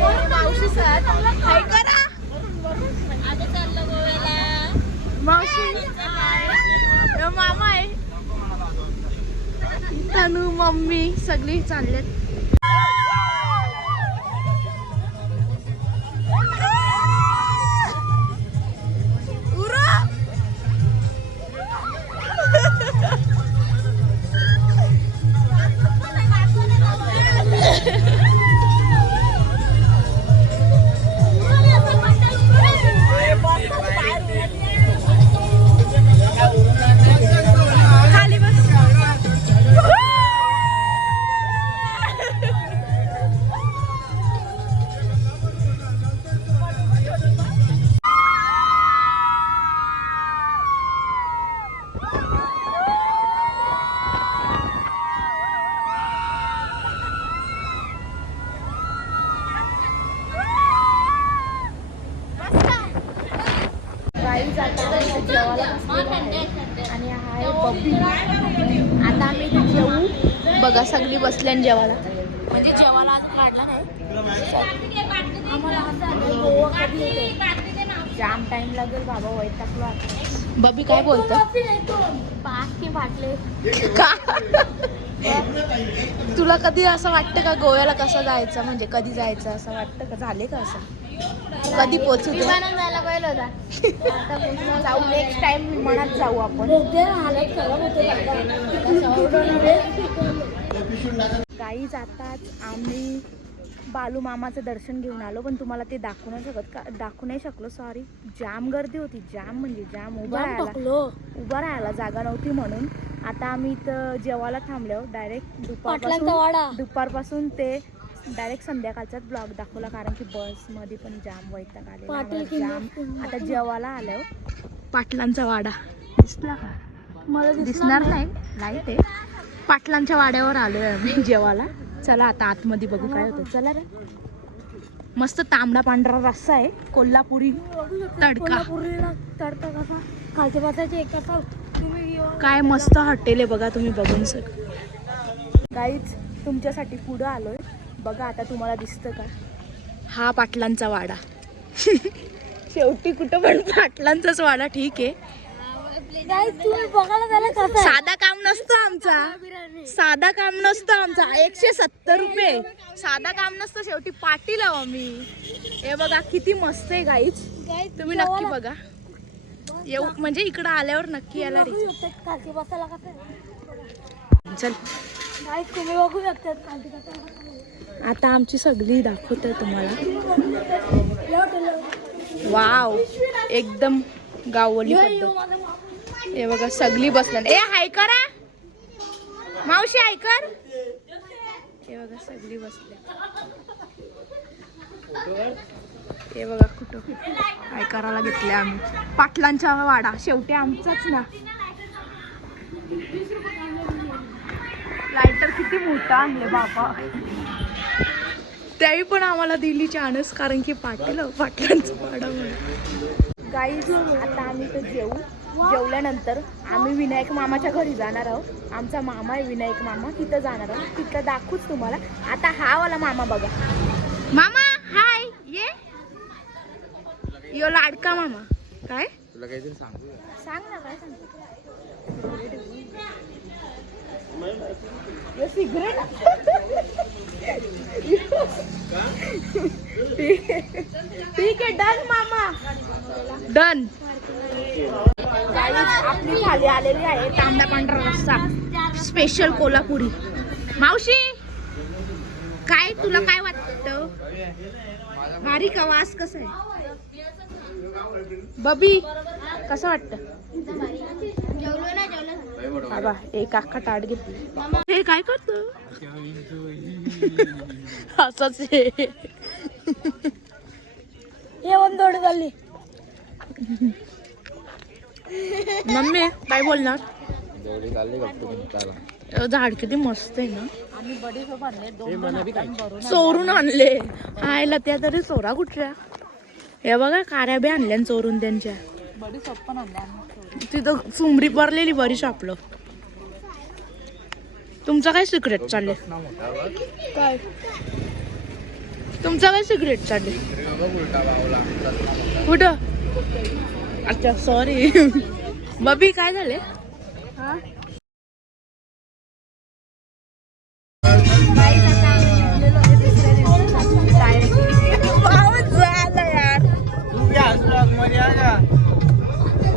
मावशी हाय करा. आता चाललो गोव्याला. मावशी मामा आहे, तनू मम्मी सगळी चाललेत. खाली बस. आणि हा आहे बब्बी. आता आम्ही जेवू. बघा सगळी बसल्या जेवायला, म्हणजे जेवायला अजून काढला नाही. जाम टाइम लागेल बाबा, वैतागलो आता. बब्बी काय बोलतो? पाच वाटले का? तुला कधी असं वाटतं का गोव्याला कसं जायचं, म्हणजे कधी जायचं असं वाटतं का? झाले का असं? कधी पोहोचू? जायला पाहिलं होता. आता जाऊ, नेक्स्ट टाइम विमानात जाऊ आपण. काही जातात. आम्ही बालू मामाचं दर्शन घेऊन आलो, पण तुम्हाला ते दाखवू नाही शकलो. सॉरी, जाम गर्दी होती. जाम म्हणजे जाम. उभा राहायला जागा नव्हती म्हणून. आता आम्ही इथं जेवायला थांबलो. डायरेक्ट दुपारपासून ते डायरेक्ट संध्याकाळचाच ब्लॉग दाखवला, कारण की बसमध्ये पण जाम वैताग आलेला. जाम आता जेवायला आलो. पाटलांचा वाडा दिसला का? मला दिसणार नाही, लाईट आहे. पाटलांच्या वाड्यावर आलोय आम्ही जेवायला. चला आता आतमध्ये बघू काय होतं. चला रे. मस्त तांबडा पांढरा रस्सा आहे, कोल्हापुरी तडका. काय मस्त हॉटेल आहे बघा, तुम्ही बघून काहीच तुमच्यासाठी पुढं आलोय. बघा आता तुम्हाला दिसतं का? हा पाटलांचा वाडा. शेवटी कुठं पण पाटलांचाच वाडा. ठीक आहे. साधा काम नसतं आमचा. 170 रुपये साधा काम नसतं. शेवटी पाटील आहो आम्ही. हे बघा किती मस्त आहे गाईच. तुम्ही नक्की बघा. येऊ म्हणजे इकडं आल्यावर नक्की यायला रे. चल तुम्ही बघू शकता. आता आमची सगळी दाखवते तुम्हाला. वाव, एकदम गावली पद्धत. हे बघा सगळी बसल्या. ए हाय करा मावशी, हाय कर. हे बघा सगळी बसल्या. हे बघा कुठं हाय करायला घेतले आम्ही. पाटलांचा वाडा शेवटी आमचाच ना. लायटर किती मोठा आणले बाबा. त्याही पण आम्हाला दिली चान्स, कारण की पाटलांचा वाडा म्हणून. गाईज आता आम्ही तर जेवल्यानंतर आम्ही विनायक मामाच्या घरी जाणार आहोत. आमचा मामा आहे विनायक मामा, तिथं जाणार आहोत. तिथं दाखवूच तुम्हाला. आता हा वाला मामा बघा. मामा हाय. ये यो लाडका मामा. काय तुला काहीतरी सांग ना. काय सांगतो? सिगरेट. ठीक आहे, डन मामा, डन. आपली थाली आलेली आहे. तांबडा पांढरा रस्सा स्पेशल कोल्हापुरी. मावशी काय तुला काय वाटतं? भारी का? वास कसा आहे? बबी कसं वाटतं? बाबा एक अख्खा ताट घेतली. हे काय करतो? असंच हे थोडी झाली. मम्मी काय बोलणार? झाड किती मस्त आहे ना. आम्ही बडीशोप आणले, चोरून आणले. आयला त्या तरी चोरा कुठल्या? हे बघा काऱ्या बी आणल्या चोरून त्यांच्या. बडीशोप पण आणल्या तिथं. चुमरी भरलेली बडीशोपला. तुमचं काय सिक्रेट चाललंय? काय तुमचा काय सिक्रेट चालले कुठं? अच्छा सॉरी. बबी काय झाले?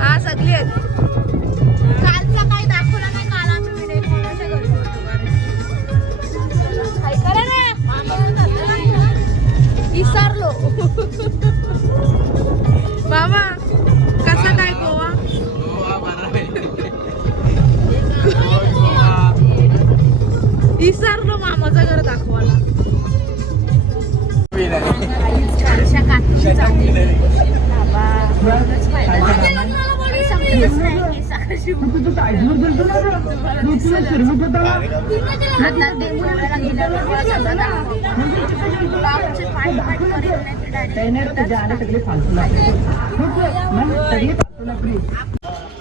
हा सगळी आहेत. कालचा काही दाखवला नाही. काल आम्ही विनय कोणाच्या घरी होतो. काय करा ना विसरलो. मामा कसा काय गोवा? विसरलो मामाचं घर दाखवायला.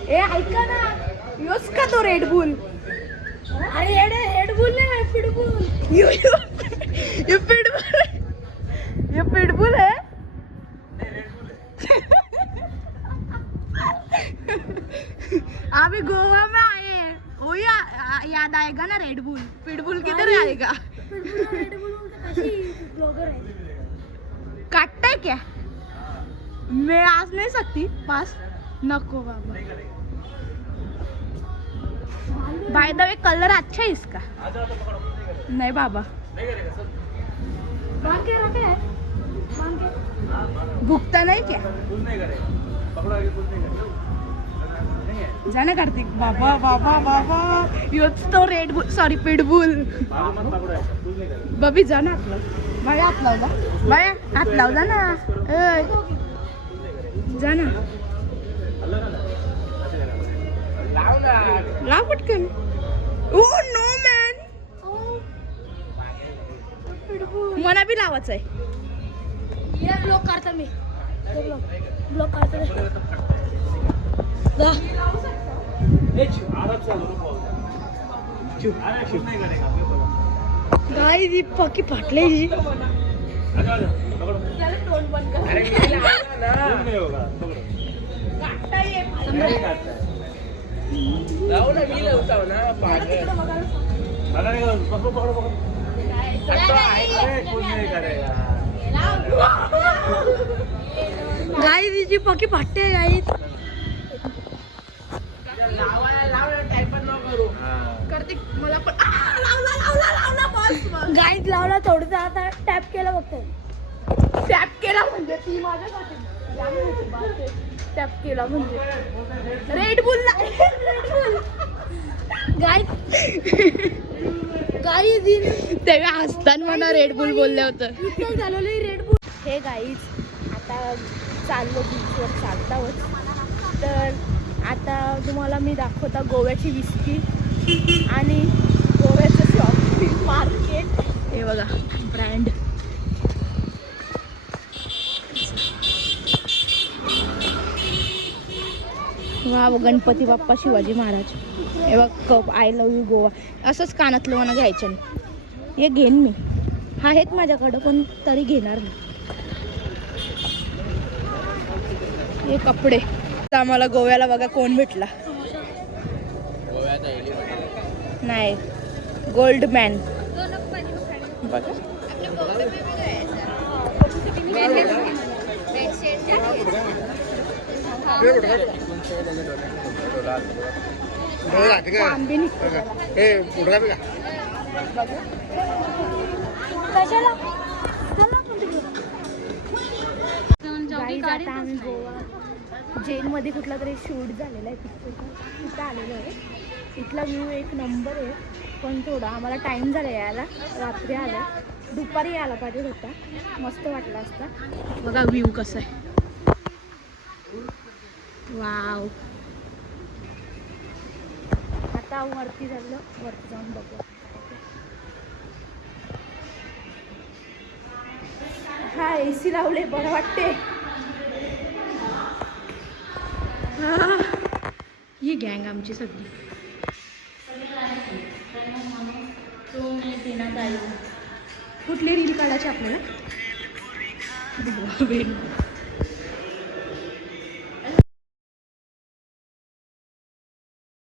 ए ऐका ना योच का तो रेडबुल? अरे रेडबुल नाही पिटबुल. ये पिटबुल है. अभी गोवा में आए हैं. वो याद आएगा ना रेडबुल. पिटबुल किधर आएगा? काटता है क्या? मैं आज नहीं सकती पास. नको बाबा. बाय द वे कलर अच्छा है इसका. नहीं बाबा भुगता नहीं क्या? जाना कार्तिक. बाबा बाबा बाबा योच तो रेडबुल सॉरी पिटबुल. बबी जा ना हात बाया. हात लावला बाया. हात लावला ना. जा ना लाव पटकन. ओ नो मॅन मना बी लावायचं आहे. ब्लॉक करता मी. ब्लॉक करता गाई दी पक्की फाटले. तोंड बंद कर. गाई तिची पक्की फाटते. गाई कार्तिक मला पण गाईत लावला. थोडं आता टॅप केला फक्त. टॅप केला म्हणजे ती माझ्यासाठी टॅप केला म्हणजे रेडबुल गाय गाई तेव्हा हसताना मला रेडबुल बोलले होतं. रेडबुल. हे गाईज आता चाललो बीचवर चालता होत. तर आता तुम्हाला मी दाखवता गोव्याची विस्की आणि गोव्याचं शॉपिंग मार्केट. हे बघा ब्रँड. वा गणपती बाप्पा शिवाजी महाराज. हे बघ cup I love you Goa. असंच कानातलं मला घ्यायचं नाही. हे घेईन मी. आहेत माझ्याकडं पण तरी घेणार नाही. हे कपडे. आम्हाला गोव्याला बघा कोण भेटला. नाही गोल्ड मॅन बघा. जेलमध्ये कुठला तरी शूट झालेला आहे तिथं आलेलं आहे. इथला व्ह्यू एक नंबर आहे. पण थोडा आम्हाला टाईम झाला यायला. रात्री आलं. दुपारी यायला पाहिजे होता. मस्त वाटला असता. बघा व्ह्यू कसा आहे. वाव. आता वरती झालं. वरती जाऊन बघू. हा AC लावले बरं वाटते. ही गँग आमची सगळी. कुठली रील काढायची आपल्याला? भेंडी